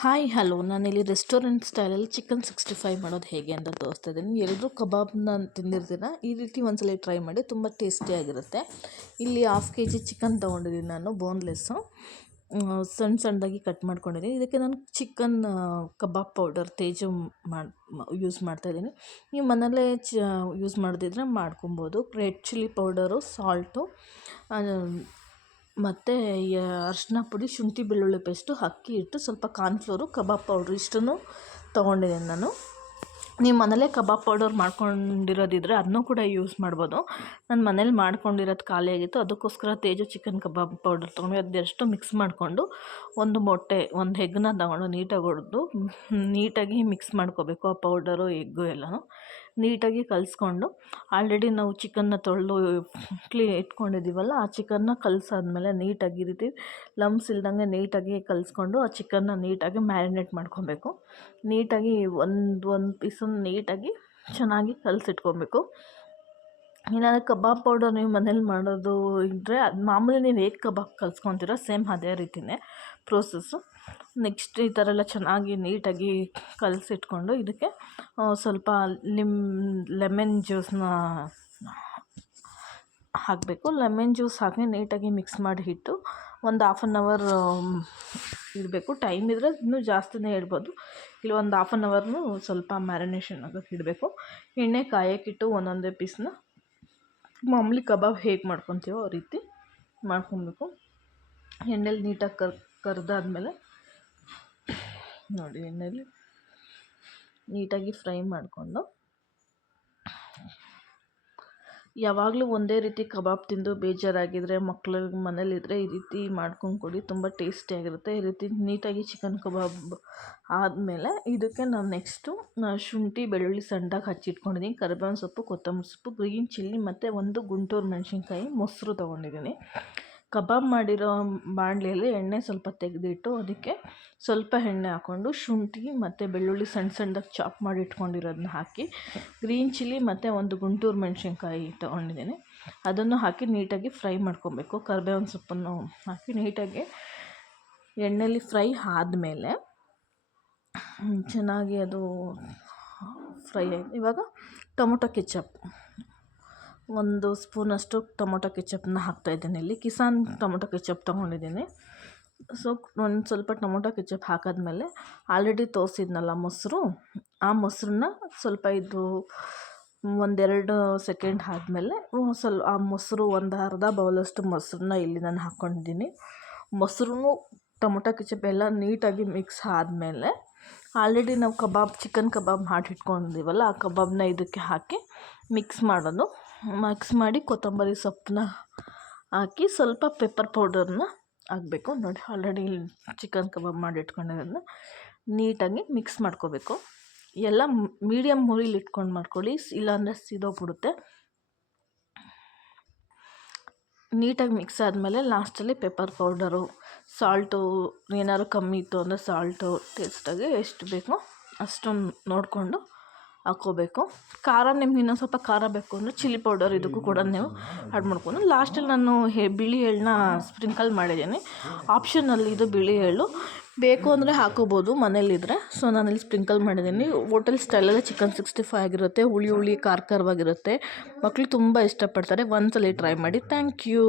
Hi hello, ನಾನಿಲ್ಲಿ restaurant ಸ್ಟೈಲಲ್ಲಿ chicken 65 ಮಾಡೋದು ಹೇಗೆ ಅಂತ ತೋರಿಸ್ತಾ ಇದ್ದೀನಿ. ಎಲ್ಲರೂ ಕಬಾಬ್ನ ತಿಂದಿರ್ತೀರ, ಈ ರೀತಿ ಒಂದ್ಸಲ ಟ್ರೈ ಮಾಡಿ, ತುಂಬ ಟೇಸ್ಟಿಯಾಗಿರುತ್ತೆ. ಇಲ್ಲಿ 1/2 kg ಚಿಕನ್ ತೊಗೊಂಡಿದ್ದೀನಿ ನಾನು, ಬೋನ್ಲೆಸ್ಸು. ಸಣ್ಣ ಸಣ್ಣದಾಗಿ ಕಟ್ ಮಾಡ್ಕೊಂಡಿದ್ದೀನಿ. ಇದಕ್ಕೆ ನಾನು chicken kebab powder Teju use ಮಾಡ್ತಾಯಿದ್ದೀನಿ. ನೀವು ಮನೆಯಲ್ಲೇ ಯೂಸ್ ಮಾಡೋದಿದ್ರೆ ಮಾಡ್ಕೊಬೋದು. ರೆಡ್ ಚಿಲ್ಲಿ ಪೌಡರು, ಸಾಲ್ಟು ಮತ್ತು ಅರಿಶಿನ ಪುಡಿ, ಶುಂಠಿ ಬೆಳ್ಳುಳ್ಳಿ ಪೇಸ್ಟು, ಅಕ್ಕಿ ಹಿಟ್ಟು, ಸ್ವಲ್ಪ ಕಾರ್ನ್ಫ್ಲೋರು, ಕಬಾಬ್ ಪೌಡ್ರು ಇಷ್ಟನ್ನು ತೊಗೊಂಡಿದ್ದೀನಿ ನಾನು. ನೀವು ಮನೇಲೇ ಕಬಾಬ್ ಪೌಡರ್ ಮಾಡ್ಕೊಂಡಿರೋದಿದ್ರೆ ಅದನ್ನೂ ಕೂಡ ಯೂಸ್ ಮಾಡ್ಬೋದು. ನಾನು ಮನೇಲಿ ಮಾಡ್ಕೊಂಡಿರೋದು ಖಾಲಿಯಾಗಿತ್ತು, ಅದಕ್ಕೋಸ್ಕರ ತೇಜು ಚಿಕನ್ ಕಬಾಬ್ ಪೌಡರ್ ತೊಗೊಂಡು ಅದೆಷ್ಟು ಮಿಕ್ಸ್ ಮಾಡಿಕೊಂಡು ಒಂದು ಮೊಟ್ಟೆ, ಒಂದು ಎಗ್ಗನ್ನ ತಗೊಂಡು ನೀಟಾಗಿ ಹೊಡೆದು ನೀಟಾಗಿ ಮಿಕ್ಸ್ ಮಾಡ್ಕೋಬೇಕು. ಆ ಪೌಡರು ಎಗ್ಗು ಎಲ್ಲನೂ ನೀಟಾಗಿ ಕಲಿಸ್ಕೊಂಡು, ಆಲ್ರೆಡಿ ನಾವು ಚಿಕನ್ನ ತೊಳೆದು ಇಟ್ಕೊಂಡಿದ್ದೀವಲ್ಲ, ಆ ಚಿಕನ್ನ ಕಲಸಾದ್ಮೇಲೆ ನೀಟಾಗಿ ಈ ರೀತಿ ಲಮ್ಸ್ ಇಲ್ದಂಗೆ ನೀಟಾಗಿ ಕಲಿಸ್ಕೊಂಡು ಆ ಚಿಕನ್ನ ನೀಟಾಗಿ ಮ್ಯಾರಿನೇಟ್ ಮಾಡ್ಕೊಬೇಕು. ನೀಟಾಗಿ ಒಂದು ಪೀಸನ್ನು ನೀಟಾಗಿ ಚೆನ್ನಾಗಿ ಕಲಸಿಟ್ಕೊಬೇಕು. ಇಲ್ಲಾಂದರೆ ಕಬಾಬ್ ಪೌಡರ್ ನೀವು ಮನೇಲಿ ಮಾಡೋದು ಇದ್ದರೆ ಅದು ಮಾಮೂಲಿ ನೀವು ಹೇಗೆ ಕಬಾಬ್ ಕಲಿಸ್ಕೊತೀರೋ ಸೇಮ್ ಅದೇ ರೀತಿಯೇ ಪ್ರೋಸೆಸ್ಸು. ನೆಕ್ಸ್ಟ್ ಈ ಥರ ಎಲ್ಲ ಚೆನ್ನಾಗಿ ನೀಟಾಗಿ ಕಲಸಿಟ್ಕೊಂಡು ಇದಕ್ಕೆ ಸ್ವಲ್ಪ ಲೆಮನ್ ಜ್ಯೂಸನ್ನ ಹಾಕಬೇಕು. ಲೆಮನ್ ಜ್ಯೂಸ್ ಹಾಕಿ ನೀಟಾಗಿ ಮಿಕ್ಸ್ ಮಾಡಿ ಇಟ್ಟು ಒಂದು 1/2 hour ಇಡಬೇಕು. ಟೈಮ್ ಇದ್ದರೆ ಇನ್ನೂ ಜಾಸ್ತಿನೇ ಇಡ್ಬೋದು. ಇಲ್ಲಿ ಒಂದು 1/2 hour ಸ್ವಲ್ಪ ಮ್ಯಾರಿನೇಷನ್ ಆಗೋಕ್ಕೆ ಇಡಬೇಕು. ಎಣ್ಣೆ ಕಾಯಕ್ಕಿಟ್ಟು ಒಂದೊಂದೇ ಪೀಸ್ನ ಮಾಮೂಲಿ ಕಬಾಬ್ ಹೇಗೆ ಮಾಡ್ಕೊತೀವೋ ಆ ರೀತಿ ಮಾಡ್ಕೊಬೇಕು. ಎಣ್ಣೆಲಿ ನೀಟಾಗಿ ಕರೆದಾದ್ಮೇಲೆ ನೋಡಿ, ಎಣ್ಣೆಲಿ ನೀಟಾಗಿ ಫ್ರೈ ಮಾಡಿಕೊಂಡು, ಯಾವಾಗಲೂ ಒಂದೇ ರೀತಿ ಕಬಾಬ್ ತಿಂದು ಬೇಜಾರಾಗಿದ್ದರೆ ಮಕ್ಕಳು ಮನೇಲಿದ್ದರೆ ಈ ರೀತಿ ಮಾಡ್ಕೊಂಡು ಕೊಡಿ, ತುಂಬ ಟೇಸ್ಟಿಯಾಗಿರುತ್ತೆ. ಈ ರೀತಿ ನೀಟಾಗಿ ಚಿಕನ್ ಕಬಾಬ್ ಆದಮೇಲೆ ಇದಕ್ಕೆ ನಾನು ನೆಕ್ಸ್ಟು ಶುಂಠಿ ಬೆಳ್ಳುಳ್ಳಿ ಸಣ್ಣದಾಗಿ ಹಚ್ಚಿಟ್ಕೊಂಡಿದ್ದೀನಿ, ಕರಿಬೇವಿನ ಸೊಪ್ಪು, ಕೊತ್ತಂಬರಿ ಸೊಪ್ಪು, ಗ್ರೀನ್ ಚಿಲ್ಲಿ ಮತ್ತು ಒಂದು ಗುಂಟೂರು ಮೆಣಸಿನ್ಕಾಯಿ, ಮೊಸರು ತೊಗೊಂಡಿದ್ದೀನಿ. ಕಬಾಬ್ ಮಾಡಿರೋ ಬಾಣಲೆಯಲ್ಲಿ ಎಣ್ಣೆ ಸ್ವಲ್ಪ ತೆಗೆದಿಟ್ಟು ಅದಕ್ಕೆ ಸ್ವಲ್ಪ ಎಣ್ಣೆ ಹಾಕ್ಕೊಂಡು ಶುಂಠಿ ಮತ್ತು ಬೆಳ್ಳುಳ್ಳಿ ಸಣ್ಣದಾಗಿ ಚಾಪ್ ಮಾಡಿ ಇಟ್ಕೊಂಡಿರೋದನ್ನ ಹಾಕಿ, ಗ್ರೀನ್ ಚಿಲ್ಲಿ ಮತ್ತು ಒಂದು ಗುಂಟೂರು ಮೆಣಸಿನ್ಕಾಯಿ ತೊಗೊಂಡಿದ್ದೀನಿ, ಅದನ್ನು ಹಾಕಿ ನೀಟಾಗಿ ಫ್ರೈ ಮಾಡ್ಕೊಬೇಕು. ಕರಿಬೇವಿನ ಸೊಪ್ಪನ್ನು ಹಾಕಿ ನೀಟಾಗಿ ಎಣ್ಣೆಯಲ್ಲಿ ಫ್ರೈ ಆದಮೇಲೆ ಚೆನ್ನಾಗಿ ಅದು ಫ್ರೈ ಆಗಿ, ಇವಾಗ ಟೊಮೊಟೊ ಕೆಚಪ್ 1 ಸ್ಪೂನಷ್ಟು ಟೊಮೊಟೊ ಕೆಚಪ್ನ ಹಾಕ್ತಾಯಿದ್ದೀನಿ. ಇಲ್ಲಿ ಕಿಸಾನ್ ಟೊಮೊಟೊ ಕೆಚಪ್ ತೊಗೊಂಡಿದ್ದೀನಿ. ಸೊ ಒಂದು ಸ್ವಲ್ಪ ಟೊಮೊಟೊ ಕೆಚಪ್ ಹಾಕಿದ್ಮೇಲೆ ಆಲ್ರೆಡಿ ತೋರಿಸಿದ್ನಲ್ಲ ಮೊಸರು, ಆ ಮೊಸರನ್ನ ಸ್ವಲ್ಪ ಇದು 1-2 ಸೆಕೆಂಡ್ ಆದಮೇಲೆ ಆ ಮೊಸರು ಒಂದು ಅರ್ಧ ಬೌಲಷ್ಟು ಮೊಸರನ್ನ ಇಲ್ಲಿ ನಾನು ಹಾಕ್ಕೊಂಡಿದ್ದೀನಿ. ಮೊಸರು ಟೊಮೊಟೊ ಕೆಚಪ್ ಎಲ್ಲ ನೀಟಾಗಿ ಮಿಕ್ಸ್ ಆದಮೇಲೆ ಆಲ್ರೆಡಿ ನಾವು ಚಿಕನ್ ಕಬಾಬ್ ಮಾಡಿಟ್ಕೊಂಡಿದ್ದೀವಲ್ಲ, ಆ ಕಬಾಬ್ನ ಇದಕ್ಕೆ ಹಾಕಿ ಮಿಕ್ಸ್ ಮಾಡೋದು. ಮಿಕ್ಸ್ ಮಾಡಿ ಕೊತ್ತಂಬರಿ ಸೊಪ್ಪನ್ನ ಹಾಕಿ ಸ್ವಲ್ಪ ಪೆಪ್ಪರ್ ಪೌಡರ್ನ ಹಾಕಬೇಕು. ನೋಡಿ, ಆಲ್ರೆಡಿ ಚಿಕನ್ ಕಬಾಬ್ ಮಾಡಿಟ್ಕೊಂಡಿರೋದನ್ನ ನೀಟಾಗಿ ಮಿಕ್ಸ್ ಮಾಡ್ಕೋಬೇಕು. ಎಲ್ಲ ಮೀಡಿಯಮ್ ಉರಿಲಿ ಇಟ್ಕೊಂಡು ಮಾಡ್ಕೊಳ್ಳಿ, ಇಲ್ಲಾಂದರೆ ಸಿದೋಗ್ಬಿಡುತ್ತೆ. ನೀಟಾಗಿ ಮಿಕ್ಸ್ ಆದಮೇಲೆ ಲಾಸ್ಟಲ್ಲಿ ಪೆಪ್ಪರ್ ಪೌಡರು, ಸಾಲ್ಟು ಏನಾದ್ರು ಕಮ್ಮಿ ಇತ್ತು ಅಂದರೆ ಸಾಲ್ಟು ಟೇಸ್ಟಾಗಿ ಎಷ್ಟು ಬೇಕೋ ಅಷ್ಟೊಂದು ನೋಡಿಕೊಂಡು ಹಾಕ್ಕೋಬೇಕು. ಖಾರ ನಿಮ್ಗೆ ಇನ್ನೊಂದು ಸ್ವಲ್ಪ ಖಾರ ಬೇಕು ಅಂದರೆ ಚಿಲ್ಲಿ ಪೌಡರ್ ಇದಕ್ಕೂ ಕೂಡ ನೀವು ಆ್ಯಡ್ ಮಾಡ್ಕೊಂಡು. ಲಾಸ್ಟಲ್ಲಿ ನಾನು ಬಿಳಿ ಎಳ್ಳನ್ನ ಸ್ಪ್ರಿಂಕಲ್ ಮಾಡಿದ್ದೀನಿ, ಆಪ್ಷನಲ್ಲಿ ಇದು ಬಿಳಿ ಎಳ್ಳು, ಬೇಕು ಅಂದರೆ ಹಾಕೋಬೋದು ಮನೇಲಿದ್ದರೆ. ಸೊ ನಾನಿಲ್ಲಿ ಸ್ಪ್ರಿಂಕಲ್ ಮಾಡಿದ್ದೀನಿ. ಹೋಟೆಲ್ ಸ್ಟೈಲಲ್ಲೇ ಚಿಕನ್ 65 ಆಗಿರುತ್ತೆ, ಹುಳಿ ಖಾರವಾಗಿರುತ್ತೆ. ಮಕ್ಕಳು ತುಂಬ ಇಷ್ಟಪಡ್ತಾರೆ. ಒಂದ್ಸಲ ಟ್ರೈ ಮಾಡಿ. Thank you.